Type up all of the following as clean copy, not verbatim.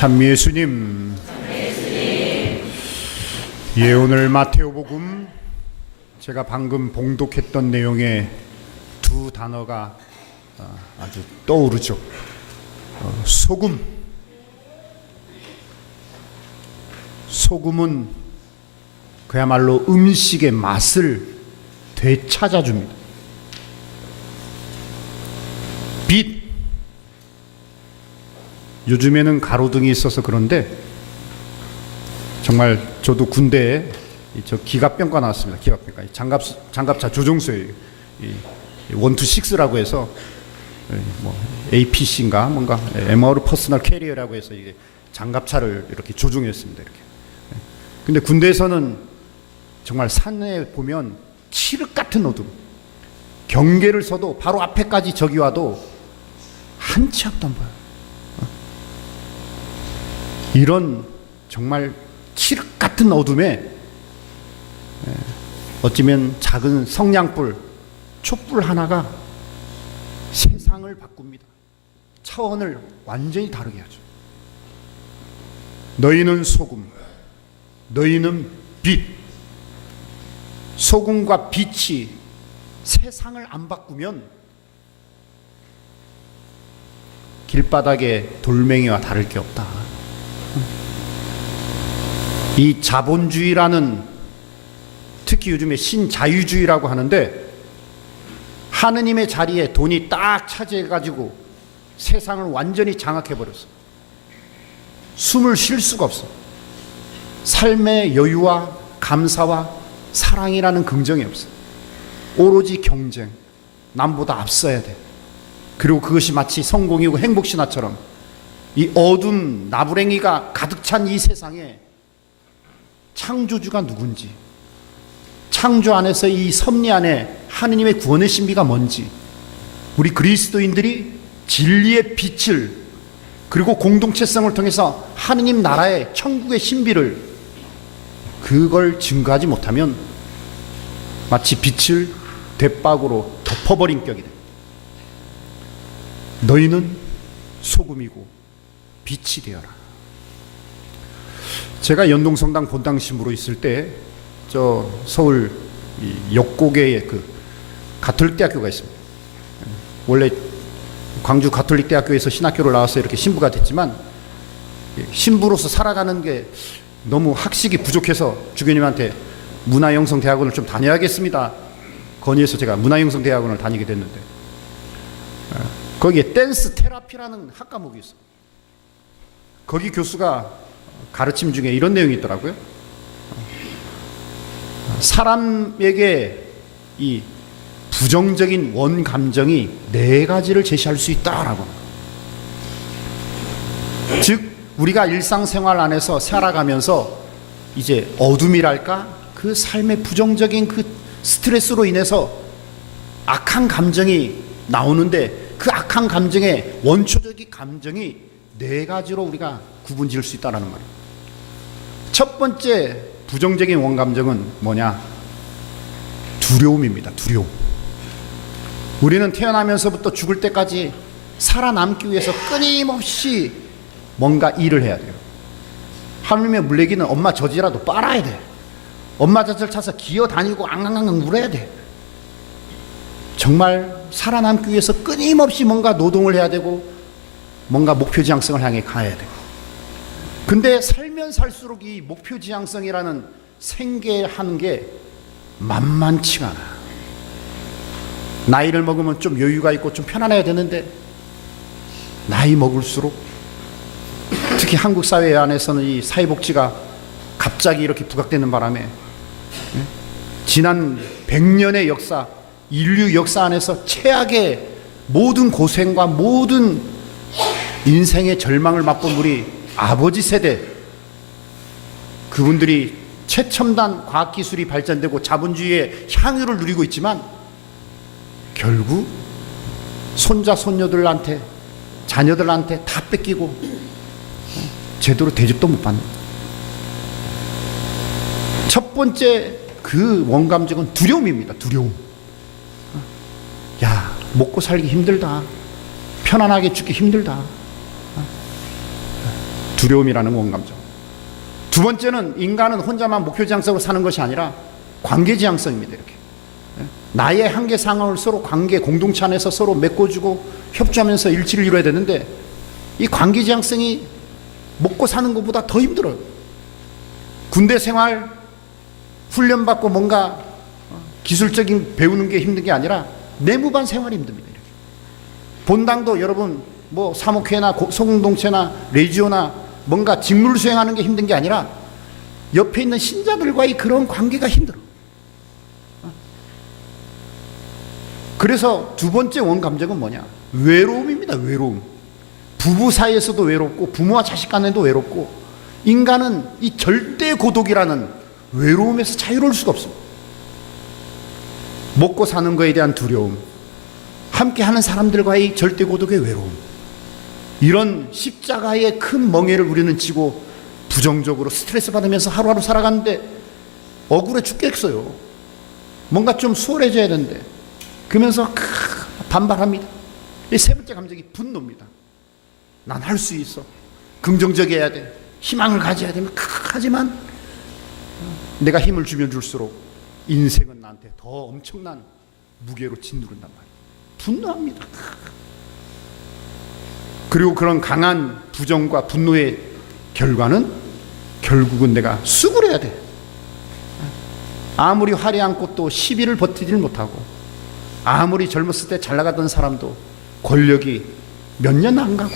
참 예수님. 예, 오늘 마테오복음 제가 방금 봉독했던 내용의 두 단어가 아주 떠오르죠. 소금. 소금은 그야말로 음식의 맛을 되찾아줍니다. 빛. 요즘에는 가로등이 있어서 그런데 정말 저도 군대에 저 기갑병과 나왔습니다. 기갑병과 장갑차 조종소예요. 126라고 해서 뭐 APC인가 뭔가 에머르 퍼스널 캐리어라고 해서 이게 장갑차를 이렇게 조종했습니다. 이렇게. 근데 군대에서는 정말 산에 보면 칠흑 같은 어둠, 경계를 서도 바로 앞에까지 적이 와도 한 치 앞도 안 봐요. 이런 정말 칠흑 같은 어둠에 어쩌면 작은 성냥불, 촛불 하나가 세상을 바꿉니다. 차원을 완전히 다르게 하죠. 너희는 소금, 너희는 빛. 소금과 빛이 세상을 안 바꾸면 길바닥에 돌멩이와 다를 게 없다. 이 자본주의라는, 특히 요즘에 신자유주의라고 하는데, 하느님의 자리에 돈이 딱 차지해가지고 세상을 완전히 장악해버렸어. 숨을 쉴 수가 없어. 삶의 여유와 감사와 사랑이라는 긍정이 없어. 오로지 경쟁, 남보다 앞서야 돼. 그리고 그것이 마치 성공이고 행복신화처럼 이 어둠 나부랭이가 가득 찬 이 세상에 창조주가 누군지, 창조 안에서 이 섭리 안에 하느님의 구원의 신비가 뭔지, 우리 그리스도인들이 진리의 빛을, 그리고 공동체성을 통해서 하느님 나라의 천국의 신비를, 그걸 증거하지 못하면 마치 빛을 대박으로 덮어버린 격이 돼. 너희는 소금이고 빛이 되어라. 제가 연동성당 본당 신부로 있을 때 저 서울 역곡에 그 가톨릭 대학교가 있습니다. 원래 광주 가톨릭 대학교에서 신학교를 나와서 이렇게 신부가 됐지만, 신부로서 살아가는 게 너무 학식이 부족해서 주교님한테 문화영성대학원을 좀 다녀야겠습니다 건의해서 제가 문화영성대학원을 다니게 됐는데, 거기에 댄스 테라피라는 학과목이 있어. 거기 교수가 가르침 중에 이런 내용이 있더라고요. 사람에게 이 부정적인 원감정이 4가지를 제시할 수 있다라고. 즉 우리가 일상생활 안에서 살아가면서 이제 어둠이랄까, 그 삶의 부정적인 그 스트레스로 인해서 악한 감정이 나오는데, 그 악한 감정의 원초적인 감정이 4가지로 우리가 구분지을 수 있다는 말이에요. 첫 번째 부정적인 원감정은 뭐냐? 두려움입니다. 두려움. 우리는 태어나면서부터 죽을 때까지 살아남기 위해서 끊임없이 뭔가 일을 해야 돼요. 하물며 물레기는 엄마 젖이라도 빨아야 돼. 엄마 젖을 차서 기어다니고 앙앙앙 울어야 돼. 정말 살아남기 위해서 끊임없이 뭔가 노동을 해야 되고, 뭔가 목표지향성을 향해 가야 돼. 근데 살면 살수록 이 목표지향성이라는 생계하는 게 만만치가 않아. 나이를 먹으면 좀 여유가 있고 좀 편안해야 되는데, 나이 먹을수록 특히 한국 사회 안에서는 이 사회복지가 갑자기 이렇게 부각되는 바람에 지난 100년의 역사, 인류 역사 안에서 최악의 모든 고생과 모든 인생의 절망을 맛본 우리 아버지 세대, 그분들이 최첨단 과학기술이 발전되고 자본주의의 향유를 누리고 있지만 결국 손자 손녀들한테, 자녀들한테 다 뺏기고 제대로 대접도 못 받는. 첫 번째 그 원감정은 두려움입니다. 두려움. 야, 먹고 살기 힘들다, 편안하게 죽기 힘들다. 두려움이라는 원감정. 두 번째는 인간은 혼자만 목표지향적으로 사는 것이 아니라 관계지향성입니다. 이렇게 나의 한계 상황을 서로 관계 공동체 안에서 서로 메꿔주고 협조하면서 일치를 이루어야 되는데, 이 관계지향성이 먹고 사는 것보다 더 힘들어요. 군대 생활 훈련받고 뭔가 기술적인 배우는 게 힘든 게 아니라 내무반 생활이 힘듭니다. 이렇게. 본당도 여러분 뭐 사목회나 소공동체나 레지오나 뭔가 직무를 수행하는 게 힘든 게 아니라 옆에 있는 신자들과의 그런 관계가 힘들어. 그래서 두 번째 원감정은 뭐냐? 외로움입니다. 외로움. 부부 사이에서도 외롭고 부모와 자식 간에도 외롭고, 인간은 이 절대 고독이라는 외로움에서 자유로울 수가 없습니다. 먹고 사는 것에 대한 두려움, 함께 하는 사람들과의 절대 고독의 외로움, 이런 십자가의 큰 멍에를 우리는 지고 부정적으로 스트레스 받으면서 하루하루 살아가는데 억울해 죽겠어요. 뭔가 좀 수월해져야 되는데, 그러면서 반발합니다. 이 세 번째 감정이 분노입니다. 난 할 수 있어. 긍정적이어야 돼. 희망을 가져야 되면 하지만 내가 힘을 주면 줄수록 인생은 나한테 더 엄청난 무게로 짓누른단 말이에요. 분노합니다. 그리고 그런 강한 부정과 분노의 결과는 결국은 내가 수굴해야 돼. 아무리 화려한 꽃도 시비를 버티질 못하고, 아무리 젊었을 때 잘 나가던 사람도 권력이 몇 년 안 가고,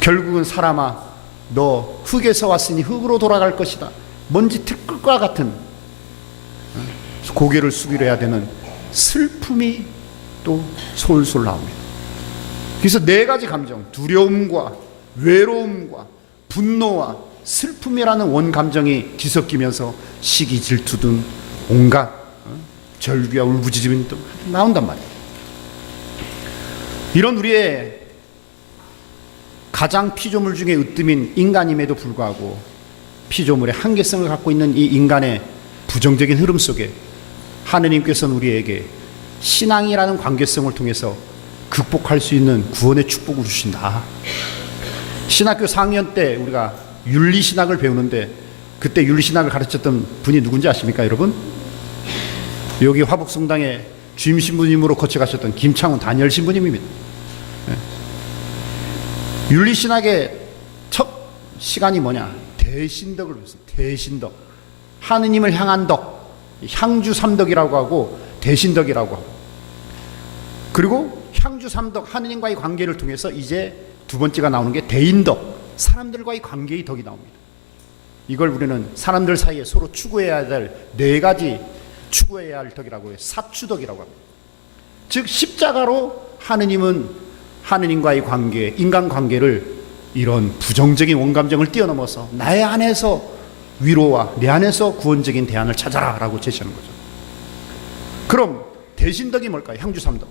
결국은 사람아 너 흙에서 왔으니 흙으로 돌아갈 것이다. 먼지 틀과 같은 고개를 숙이려야 되는 슬픔이 또 솔솔 나옵니다. 그래서 네 가지 감정, 두려움과 외로움과 분노와 슬픔이라는 원감정이 뒤섞이면서 시기, 질투 등 온갖 절규와 울부짖음이 또 나온단 말이에요. 이런 우리의 가장 피조물 중에 으뜸인 인간임에도 불구하고 피조물의 한계성을 갖고 있는 이 인간의 부정적인 흐름 속에 하느님께서는 우리에게 신앙이라는 관계성을 통해서 극복할 수 있는 구원의 축복을 주신다. 신학교 4학년 때 우리가 윤리신학을 배우는데, 그때 윤리신학을 가르쳤던 분이 누군지 아십니까, 여러분? 여기 화복성당에 주임 신부님으로 거쳐가셨던 김창훈 단열 신부님입니다. 윤리신학의 첫 시간이 뭐냐? 대신덕을 배웠습니다. 대신덕. 하느님을 향한 덕, 향주삼덕이라고 하고 대신덕이라고 하고, 그리고 향주삼덕, 하느님과의 관계를 통해서 이제 두 번째가 나오는 게 대인덕, 사람들과의 관계의 덕이 나옵니다. 이걸 우리는 사람들 사이에 서로 추구해야 될 네 가지 추구해야 할 덕이라고 해요. 사추덕이라고 합니다. 즉 십자가로 하느님은 하느님과의 관계, 인간관계를 이런 부정적인 원감정을 뛰어넘어서 나의 안에서 위로와 내 안에서 구원적인 대안을 찾아라 라고 제시하는 거죠. 그럼 대신덕이 뭘까요? 향주삼덕.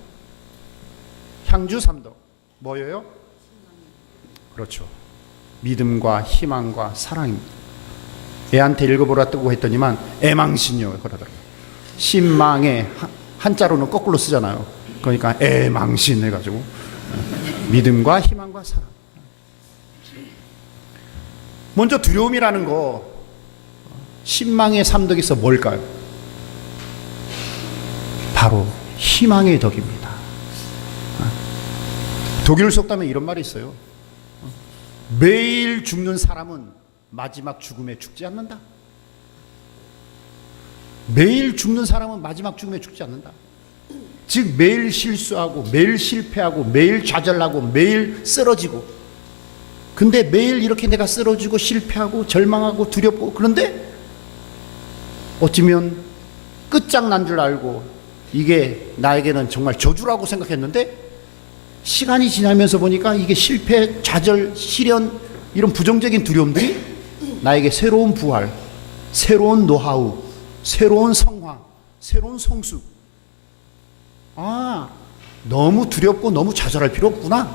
향주삼덕 뭐예요? 그렇죠. 믿음과 희망과 사랑입니다. 애한테 읽어보라고 했더니만 애망신이요 그러더라고요. 신망에 한자로는 거꾸로 쓰잖아요. 그러니까 애망신 해가지고 믿음과 희망과 사랑. 먼저 두려움이라는 거, 신망의 삼덕에서 뭘까요? 바로 희망의 덕입니다. 독일 속담에 이런 말이 있어요. 매일 죽는 사람은 마지막 죽음에 죽지 않는다. 매일 죽는 사람은 마지막 죽음에 죽지 않는다. 즉 매일 실수하고 매일 실패하고 매일 좌절하고 매일 쓰러지고, 근데 매일 이렇게 내가 쓰러지고 실패하고 절망하고 두렵고, 그런데 어쩌면 끝장난 줄 알고 이게 나에게는 정말 저주라고 생각했는데 시간이 지나면서 보니까 이게 실패, 좌절, 시련, 이런 부정적인 두려움들이 나에게 새로운 부활, 새로운 노하우, 새로운 성화, 새로운 성숙. 아, 너무 두렵고 너무 좌절할 필요 없구나.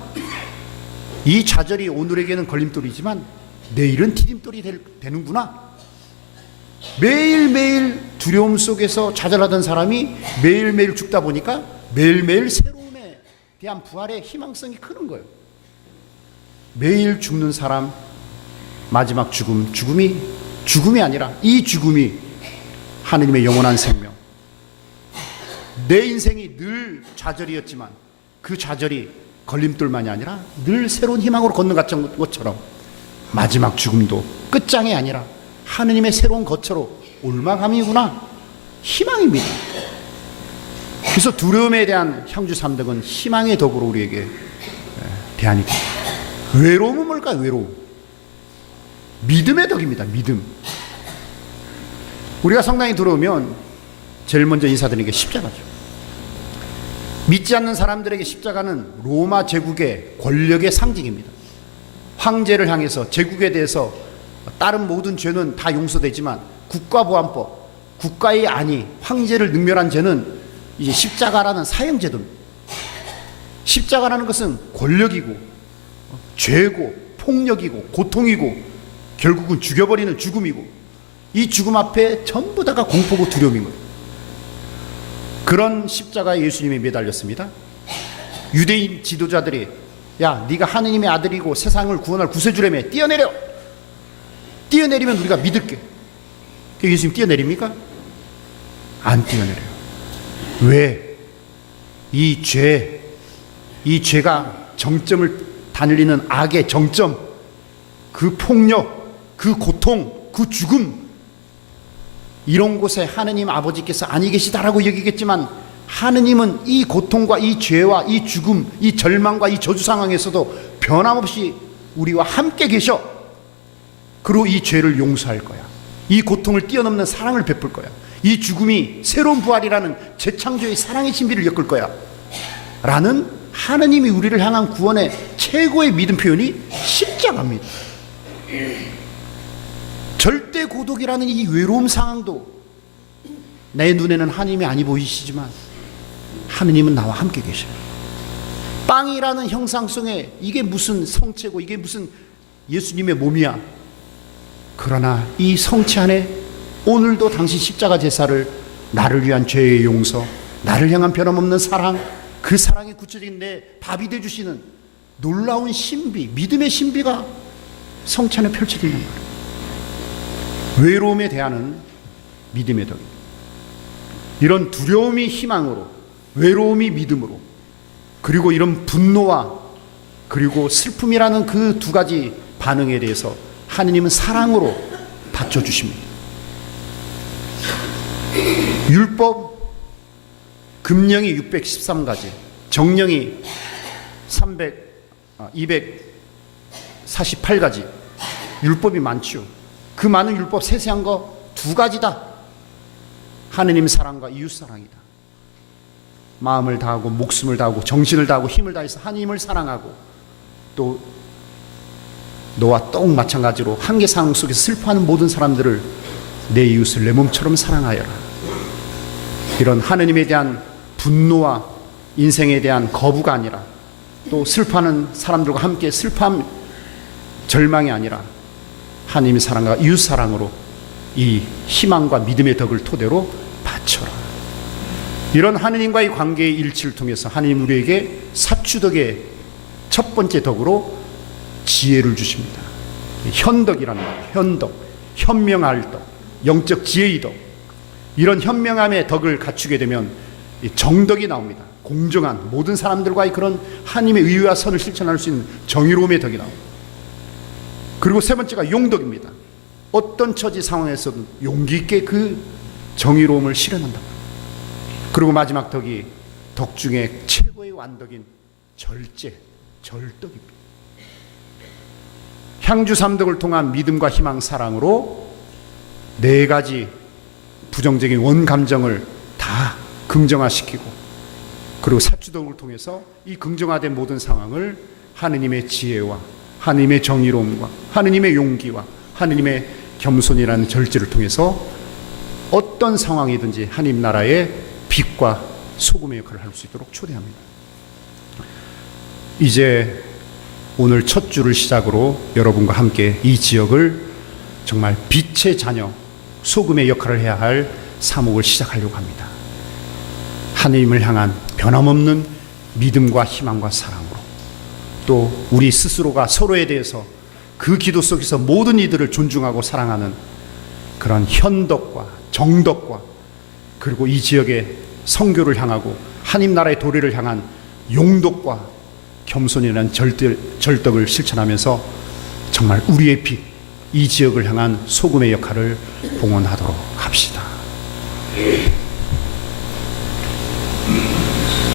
이 좌절이 오늘에게는 걸림돌이지만 내일은 디딤돌이 되는구나. 매일매일 두려움 속에서 좌절하던 사람이 매일매일 죽다 보니까 매일매일 새로움에 대한 부활의 희망성이 크는 거예요. 매일 죽는 사람 마지막 죽음이 아니라 이 죽음이 하느님의 영원한 생명. 내 인생이 늘 좌절이었지만 그 좌절이 걸림돌만이 아니라 늘 새로운 희망으로 건너갔던 것처럼 마지막 죽음도 끝장이 아니라 하느님의 새로운 거처로 올라감이구나, 희망입니다. 그래서 두려움에 대한 향주 3덕은 희망의 덕으로 우리에게 대안이 됩니다. 외로움은 뭘까요? 외로움. 믿음의 덕입니다. 믿음. 우리가 성당에 들어오면 제일 먼저 인사드리는 게 십자가죠. 믿지 않는 사람들에게 십자가는 로마 제국의 권력의 상징입니다. 황제를 향해서 제국에 대해서 다른 모든 죄는 다 용서되지만 국가보안법, 국가의 안위, 황제를 능멸한 죄는 이제 십자가라는 사형제도입니다. 십자가라는 것은 권력이고 죄고 폭력이고 고통이고 결국은 죽여버리는 죽음이고, 이 죽음 앞에 전부 다가 공포고 두려움인 거예요. 그런 십자가에 예수님이 매달렸습니다. 유대인 지도자들이 야, 네가 하느님의 아들이고 세상을 구원할 구세주라며 뛰어내려, 뛰어내리면 우리가 믿을게. 예수님 뛰어내립니까? 안 뛰어내려요. 왜? 이 죄가 정점을 달리는 악의 정점, 그 폭력, 그 고통, 그 죽음, 이런 곳에 하느님 아버지께서 아니 계시다라고 여기겠지만 하느님은 이 고통과 이 죄와 이 죽음, 이 절망과 이 저주 상황에서도 변함없이 우리와 함께 계셔. 그리고 이 죄를 용서할 거야. 이 고통을 뛰어넘는 사랑을 베풀 거야. 이 죽음이 새로운 부활이라는 재창조의 사랑의 신비를 엮을 거야 라는 하느님이 우리를 향한 구원의 최고의 믿음 표현이 십자가입니다. 절대 고독이라는 이 외로움 상황도 내 눈에는 하느님이 아니 보이시지만 하느님은 나와 함께 계셔요. 빵이라는 형상 속에 이게 무슨 성체고 이게 무슨 예수님의 몸이야. 그러나 이 성체 안에 오늘도 당신 십자가 제사를 나를 위한 죄의 용서, 나를 향한 변함없는 사랑, 그 사랑의 구체적인 내 밥이 되주시는 놀라운 신비, 믿음의 신비가 성체 안에 펼쳐지는 거예요. 외로움에 대한 믿음의 덕입니다. 이런 두려움이 희망으로, 외로움이 믿음으로, 그리고 이런 분노와 그리고 슬픔이라는 그 두 가지 반응에 대해서 하느님은 사랑으로 받쳐주십니다. 율법, 금령이 613가지, 정령이 248가지, 율법이 많죠. 그 많은 율법 세세한 거 두 가지다. 하느님 사랑과 이웃 사랑이다. 마음을 다하고 목숨을 다하고 정신을 다하고 힘을 다해서 하느님을 사랑하고, 또 너와 똑 마찬가지로 한계 상황 속에서 슬퍼하는 모든 사람들을 내 이웃을 내 몸처럼 사랑하여라. 이런 하느님에 대한 분노와 인생에 대한 거부가 아니라, 또 슬퍼하는 사람들과 함께 슬픔, 절망이 아니라 하느님의 사랑과 이웃 사랑으로 이 희망과 믿음의 덕을 토대로 바쳐라. 이런 하느님과의 관계의 일치를 통해서 하느님 우리에게 사추덕의 첫 번째 덕으로 지혜를 주십니다. 현덕이라는 것, 현덕, 현명할 덕, 영적 지혜의 덕. 이런 현명함의 덕을 갖추게 되면 정덕이 나옵니다. 공정한 모든 사람들과의 그런 하나님의 의와 선을 실천할 수 있는 정의로움의 덕이 나옵니다. 그리고 세 번째가 용덕입니다. 어떤 처지 상황에서도 용기 있게 그 정의로움을 실현한다. 그리고 마지막 덕이 덕 중에 최고의 완덕인 절덕입니다. 향주 3덕을 통한 믿음과 희망, 사랑으로 네 가지 부정적인 원감정을 다 긍정화시키고, 그리고 사추덕을 통해서 이 긍정화된 모든 상황을 하느님의 지혜와 하느님의 정의로움과 하느님의 용기와 하느님의 겸손이라는 절제를 통해서 어떤 상황이든지 하느님 나라의 빛과 소금의 역할을 할 수 있도록 초대합니다. 이제 오늘 첫 주를 시작으로 여러분과 함께 이 지역을 정말 빛의 자녀, 소금의 역할을 해야 할 사목을 시작하려고 합니다. 하느님을 향한 변함없는 믿음과 희망과 사랑으로, 또 우리 스스로가 서로에 대해서 그 기도 속에서 모든 이들을 존중하고 사랑하는 그런 현덕과 정덕과 그리고 이 지역의 선교를 향하고 하나님 나라의 도래를 향한 용덕과 겸손이라는 절덕을 실천하면서 정말 우리의 빛, 이 지역을 향한 소금의 역할을 봉헌하도록 합시다.